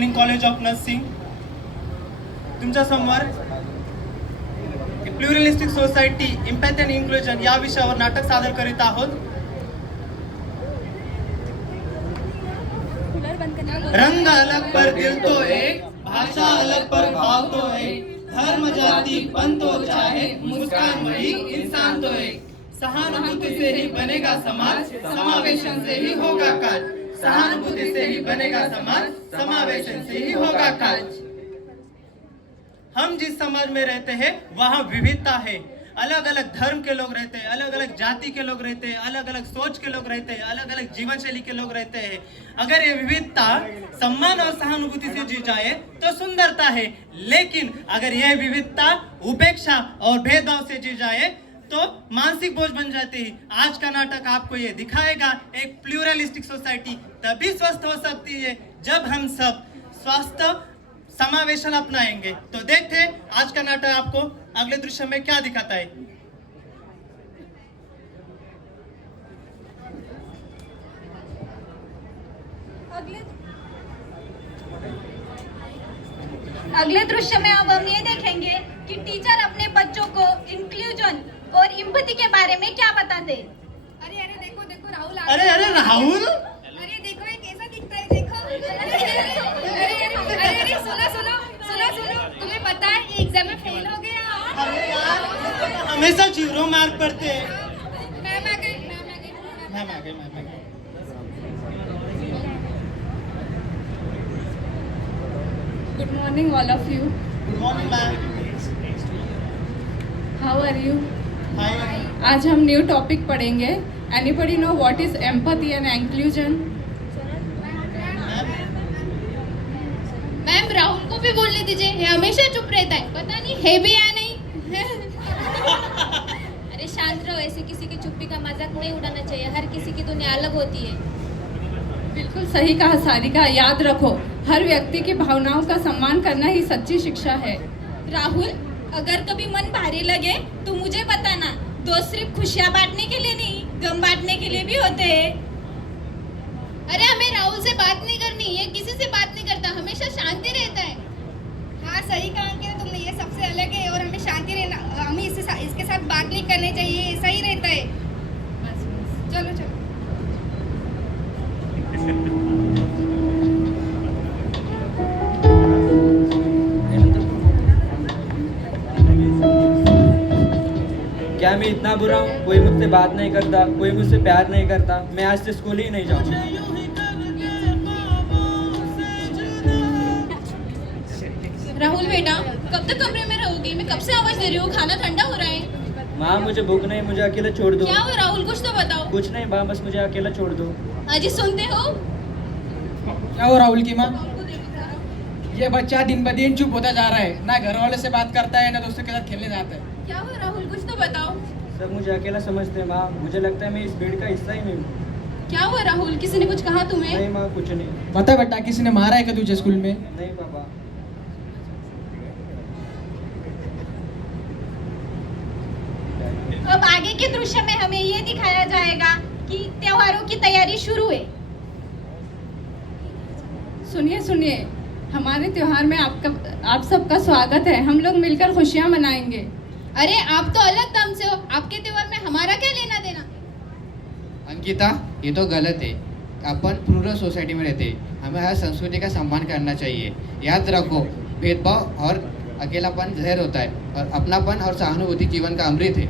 Training college of nursing तुमच्या समोर प्लुरलिस्टिक society इम्पॅथी and inclusion या विषयावर नाटक सादर करीत आहोत. रंग अलग पर दिल तो एक, भाषा अलग पर भाव तो एक, धर्म जाति पंथ तो चाहे, मुस्कान वही इंसान तो एक. सहानुभूति से ही बनेगा समाज, समावेशन से ही होगा काज. सहानुभूति से ही बनेगा समाज, समावेशन से ही होगा काज. हम जिस समाज में रहते हैं वहाँ विविधता है. अलग अलग धर्म के लोग रहते हैं, अलग अलग जाति के लोग रहते हैं, अलग अलग सोच के लोग रहते हैं, अलग अलग जीवन शैली के लोग रहते हैं. अगर ये विविधता सम्मान और सहानुभूति से जी जाए तो सुंदरता है. लेकिन अगर यह विविधता उपेक्षा और भेदभाव से जी जाए तो मानसिक बोझ बन जाती है. आज का नाटक आपको ये दिखाएगा एक प्लुरलिस्टिक सोसाइटी तभी स्वस्थ हो सकती है जब हम सब स्वस्थ समावेशन अपनाएंगे. तो देखते हैं आज का नाटक आपको अगले दृश्य में क्या दिखाता है. अगले दृश्य में अब हम ये देखेंगे कि टीचर अपने बच्चों को इंक्लूजन और एम्पैथी के बारे में क्या बताते हैं. अरे अरे देखो देखो राहुल अरे अरे राहुल, अरे देखो ये कैसा दिखता है देखो. अरे सुनो सुनो सुनो सुनो तुम्हें पता है ये एग्जाम में फेल हो गया. अरे यार हमेशा 0 मार्क पड़ते हैं. मैम आ गई मैम आ गई मैम आ गई. Good morning, all of you. Good morning ma'am. How are you? हाय. आज हम न्यू टॉपिक पढ़ेंगे. Anybody know what is empathy and inclusion? Ma'am Rahul को भी बोलने दीजिए, ये हमेशा चुप रहता है, पता नहीं है भी या नहीं. अरे शांत रहो, ऐसे किसी की चुप्पी का मजाक नहीं उड़ाना चाहिए. हर किसी की दुनिया अलग होती है. बिल्कुल सही कहा सारिका. याद रखो, हर व्यक्ति की भावनाओं का सम्मान करना ही सच्ची शिक्षा है. राहुल, अगर कभी मन भारी लगे तो मुझे बताना. दोस्त सिर्फ खुशियाँ बांटने के लिए नहीं, गम बांटने के लिए भी होते हैं. अरे हमें राहुल से बात नहीं करनी, ये किसी से बात नहीं करता, हमेशा शांति रहता है. हाँ सही कहा अंकिता तुमने, ये सबसे अलग है और हमें शांति रहना, हमें इसके साथ बात नहीं करनी चाहिए, सही रहता है. चलो चलो. क्या मैं इतना बुरा हूँ? कोई मुझसे बात नहीं करता, कोई मुझसे प्यार नहीं करता. मैं आज से स्कूल ही नहीं जाऊँगा. राहुल बेटा, कब तक कमरे में रहोगी? मैं कब से आवाज दे रही हूँ, खाना ठंडा हो रहा है. माँ मुझे भूख नहीं, मुझे अकेला छोड़ दो. क्या हो राहुल, कुछ तो बताओ. कुछ नहीं माँ, बस मुझे अकेला छोड़ दो. अजी सुनते हो? क्या हो राहुल की माँ? ये बच्चा दिन ब दिन चुप होता जा रहा है, ना घर वाले से बात करता है ना दोस्तों के साथ खेलने जाता है. क्या हो राहुल, कुछ तो बताओ. सब मुझे अकेला समझते हैं माँ. मुझे लगता है मैं इस भीड़ का हिस्सा ही नहीं हूँ. क्या हुआ राहुल, किसी ने कुछ कहा तुम्हें? नहीं माँ, कुछ नहीं. बता बेटा, किसी ने मारा है क्या तुझे स्कूल में? नहीं पापा. अब आगे के दृश्य में हमें ये दिखाया जाएगा कि त्योहारों की तैयारी शुरू है. सुनिए सुनिए, हमारे त्योहार में आप सबका स्वागत है. हम लोग मिलकर खुशियाँ मनाएंगे. अरे आप तो अलग दम से हो, आपके त्योहार में हमारा क्या लेना देना. अंकिता, ये तो गलत है. अपन प्लुरल सोसाइटी में रहते हैं, हमें हर संस्कृति का सम्मान करना चाहिए. याद रखो, भेदभाव और अकेलापन जहर होता है और अपनापन और सहानुभूति जीवन का अमृत है.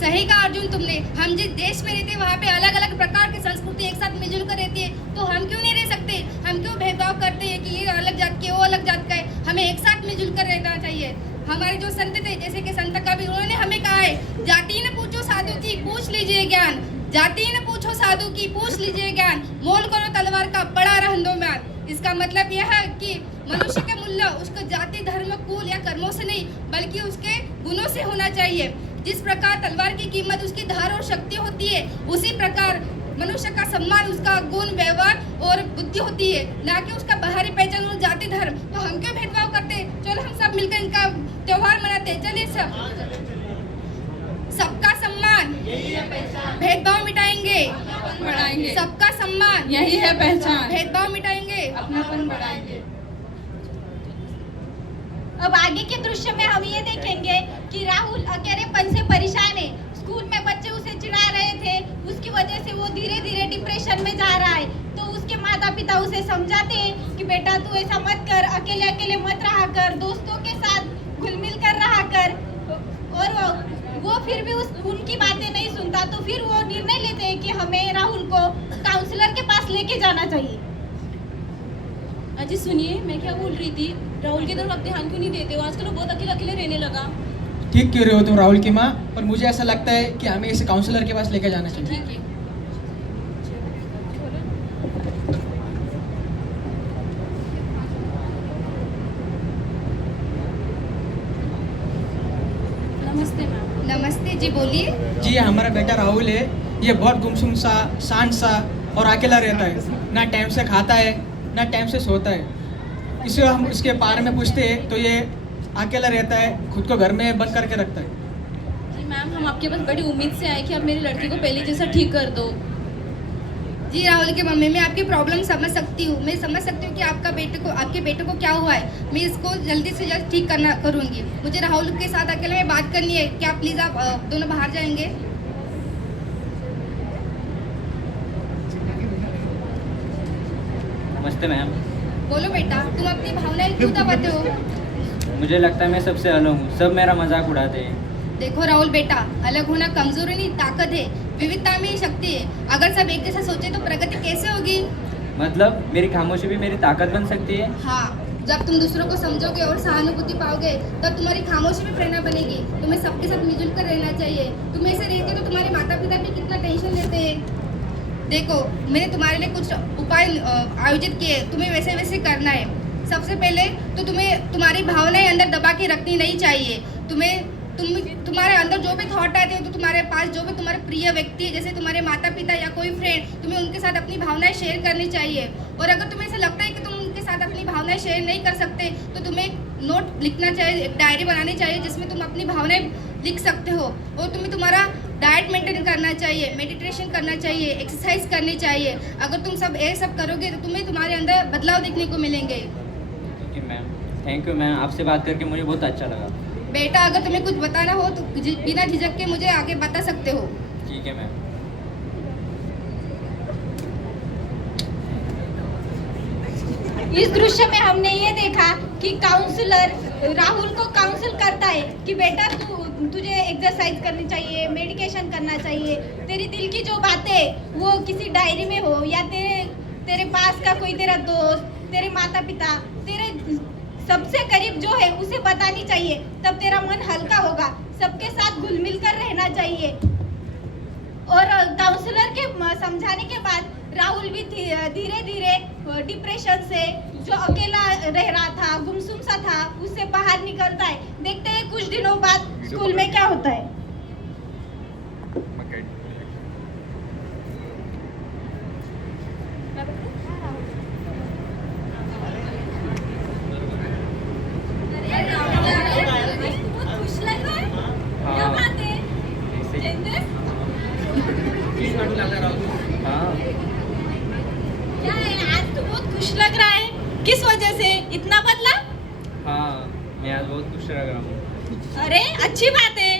सही कहा अर्जुन तुमने. हम जिस देश में रहते हैं वहाँ पे अलग अलग प्रकार की संस्कृति एक साथ मिलजुल कर रहती है, तो हम क्यों नहीं रह सकते. हम क्यों भेदभाव करते हैं कि ये अलग जात के वो अलग जात का है. हमें एक साथ मिलजुल कर रहना चाहिए. हमारे जो संत थे, जैसे कि संत कबीर, उन्होंने हमें कहा है, जाति न पूछो साधु की, पूछ लीजिए ज्ञान. जाति न पूछो साधु की, पूछ लीजिए ज्ञान. मोल करो तलवार का, पड़ा रहंदो म्यान. इसका मतलब यह है कि मनुष्य का मूल्य उसको जाति धर्म कुल या कर्मों से नहीं बल्कि उसके गुणों से होना चाहिए. जिस प्रकार तलवार की कीमत उसकी धार और शक्ति होती है, उसी प्रकार मनुष्य का सम्मान उसका गुण व्यवहार और बुद्धि होती है, ना कि उसका बाहरी पहचान और जाति धर्म. तो हम क्यों भेदभाव करते हैं. चलो हम सब मिलकर इनका त्योहार मनाते हैं. चलिए सबका सम्मान, भेदभाव मिटाएंगे. बढ़ाएंगे. सबका सम्मान, यही है पहचान. भेदभाव मिटाएंगे. अपनापन अब आगे के दृश्य में हम ये देखेंगे कि राहुल अकेलेपन से परेशान है। स्कूल में बच्चे उसे चिढ़ा रहे थे, उसकी वजह से वो धीरे धीरे डिप्रेशन में जा रहा है। तो उसके माता पिता उसे समझाते हैं कि बेटा तू ऐसा मत कर, अकेले अकेले मत रहा कर, दोस्तों के साथ घुल मिल कर रहा कर। और वो फिर भी उनकी बातें नहीं सुनता, तो फिर वो निर्णय लेते हैं कि हमें राहुल को काउंसलर के पास लेके जाना चाहिए। अजी सुनिए, मैं क्या बोल रही थी, राहुल की तरफ आप ध्यान क्यों नहीं देते हो? आजकल वो बहुत अकेले अकेले रहने लगा। ठीक क्यों रहे हो तुम राहुल की माँ, पर मुझे ऐसा लगता है कि हमें इसे काउंसलर के पास लेकर जाना चाहिए। ठीक है। नमस्ते मैम। नमस्ते जी, बोलिए। जी हमारा बेटा राहुल है, ये बहुत गुमसुम सा, शांत सा और अकेला रहता है। ना टाइम से खाता है, ना टाइम से सोता है। इसे हम इसके बारे में पूछते हैं तो ये अकेला रहता है, खुद को घर में बंद करके रखता है। जी मैम, हम आपके पास बड़ी उम्मीद से आए कि आप मेरी लड़की को पहले जैसा ठीक कर दो। जी राहुल की मम्मी, मैं आपकी प्रॉब्लम समझ सकती हूँ। मैं समझ सकती हूँ कि आपके बेटे को क्या हुआ है। मैं इसको जल्दी से जल्द ठीक करूँगी। मुझे राहुल के साथ अकेले में बात करनी है। क्या प्लीज़ आप दोनों बाहर जाएंगे? नमस्ते मैम। बोलो बेटा, तुम अपनी भावनाएं क्यों दबाते हो? मुझे लगता है मैं सबसे अलग हूँ, सब मेरा मजाक उड़ाते हैं। देखो राहुल बेटा, अलग होना कमजोरी नहीं, ताकत है। विविधता में ही शक्ति है। अगर सब एक जैसा सोचे तो प्रगति कैसे होगी? मतलब मेरी खामोशी भी मेरी ताकत बन सकती है? हाँ, जब तुम दूसरों को समझोगे और सहानुभूति पाओगे तब तुम्हारी खामोशी में प्रेरणा बनेगी। तुम्हें सबके साथ मिलजुल कर रहना चाहिए। तुम ऐसे रहते तो तुम्हारे माता पिता भी कितना टेंशन लेते हैं। देखो, मैंने तुम्हारे लिए कुछ उपाय आयोजित किए, तुम्हें वैसे वैसे करना है। सबसे पहले तो तुम्हें तुम्हारी भावनाएं अंदर दबा के रखनी नहीं चाहिए। तुम्हारे अंदर जो भी थॉट आते हैं तो तुम्हारे पास जो भी तुम्हारे प्रिय व्यक्ति है, जैसे तुम्हारे माता पिता या कोई फ्रेंड, तुम्हें उनके साथ अपनी भावनाएं शेयर करनी चाहिए। और अगर तुम्हें ऐसा लगता है कि तुम उनके साथ अपनी भावनाएं शेयर नहीं कर सकते तो तुम्हें एक नोट लिखना चाहिए, एक डायरी बनानी चाहिए जिसमें तुम अपनी भावनाएं लिख सकते हो। और तुम्हें तुम्हारा डाइट मेंटेन करना चाहिए, मेडिटेशन करना चाहिए, एक्सरसाइज करनी चाहिए। अगर तुम सब ये सब करोगे तो तुम्हें तुम्हारे अंदर बदलाव देखने को मिलेंगे। Okay ma'am, thank you ma'am, आपसे बात करके मुझे बहुत अच्छा लगा। बेटा, अगर तुम्हें कुछ बताना हो तो बिना झिझक के मुझे आगे बता सकते हो। ठीक है मैम। इस दृश्य में हमने ये देखा कि काउंसलर राहुल को काउंसिल करता है कि बेटा तुझे एक्सरसाइज करनी चाहिए, मेडिकेशन करना चाहिए। तेरी दिल की जो बातें वो किसी डायरी में हो या तेरे पास का कोई तेरा दोस्त, तेरे माता पिता, तेरे सबसे करीब जो है उसे बतानी चाहिए, तब तेरा मन हल्का होगा। सबके साथ घुल मिल कर रहना चाहिए। और काउंसलर के समझाने के बाद राहुल भी धीरे धीरे डिप्रेशन से, जो अकेला रह रहा था, गुमसुम सा था, उससे बाहर निकलता है। देखते हैं कुछ दिनों बाद स्कूल में क्या होता है। खुश लग रहा है? क्या बात है? हाँ, क्या है, आज तो बहुत खुश लग रहा है। किस वजह से इतना बदला? हाँ, मैं आज बहुत खुश लग रहा हूँ। अरे अच्छी बात है।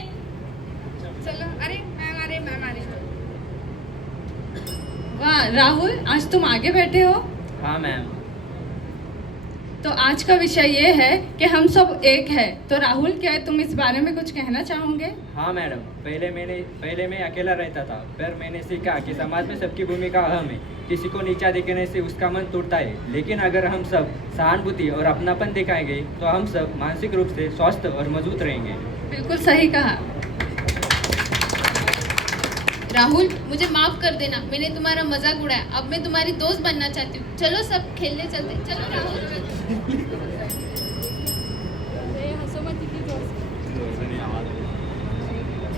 चलो, अरे मैम आ रही। वाह राहुल, आज तुम आगे बैठे हो। हाँ मैम। तो आज का विषय ये है कि हम सब एक है। तो राहुल, क्या तुम इस बारे में कुछ कहना चाहोगे? हाँ मैडम, पहले मैं अकेला रहता था, पर मैंने सीखा कि समाज में सबकी भूमिका अहम है। किसी को नीचा दिखने से उसका मन टूटता है, लेकिन अगर हम सब सहानुभूति और अपनापन दिखाएंगे तो हम सब मानसिक रूप से स्वस्थ और मजबूत रहेंगे। बिल्कुल सही कहा। राहुल, मुझे माफ कर देना, मैंने तुम्हारा मजाक उड़ाया। अब मैं तुम्हारी दोस्त बनना चाहती हूँ। चलो सब खेलने चलते। चलो राहुल।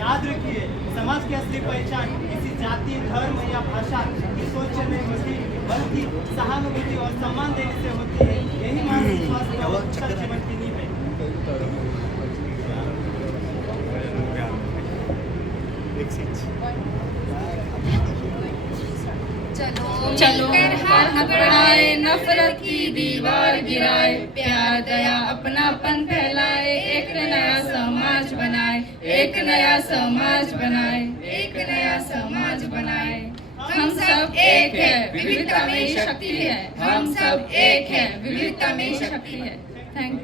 याद रखिए, समाज की असली पहचान किसी जाति, धर्म या भाषा की सोच से नहीं होती, बल्कि सहानुभूति और सम्मान देने से होती है। यही मानसिक स्वास्थ्य और अच्छा जीवन की नींव है। चलो हाथ बढ़ाए, नफरत की दीवार गिराए, प्यार दया अपनापन फैलाए। एक नया समाज बनाए, एक नया समाज बनाए। हम सब एक है, विविधता में शक्ति है। हम सब एक है, विविधता में शक्ति है। Thank you.